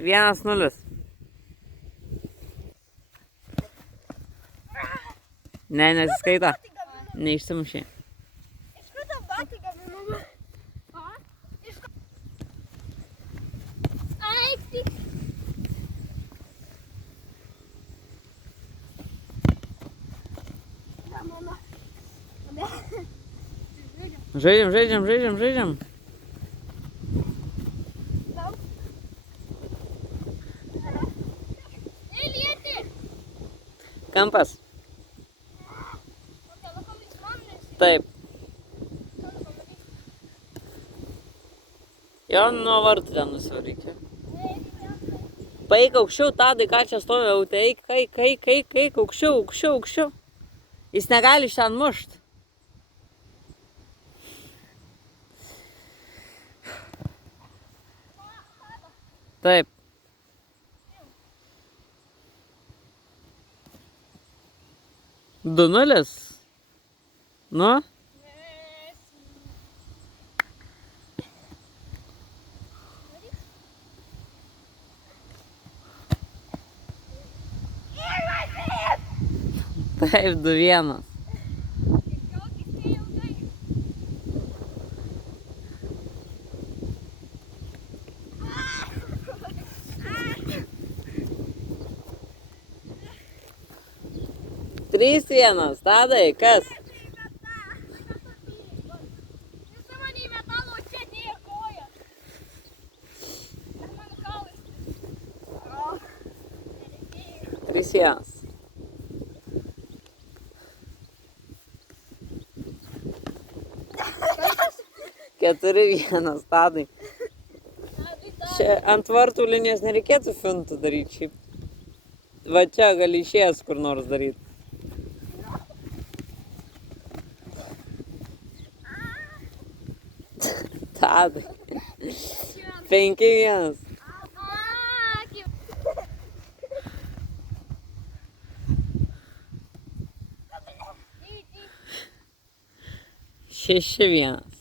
1-0. Ne, nesiskaito. Neišsimušė. Iš karto batai gaminama. Ai, tik. Žaidžiam. Kampas. Taip. Jo nuo vartų ten nusivarykia. Paeik aukščiau, Tadai, ką čia stovi, eik, aukščiau. Jis negali iš ten mušt. Taip. Du nulis. Nu? Taip, 2-1. Trys vienas, Tadai, kas? Trys vienas. 4-1, Tadai. Čia ant vartų linijos nereikėtų fintų daryti šiaip. Va čia gali išėjęs kur nors daryti. Tadai. 5-1. 6-1.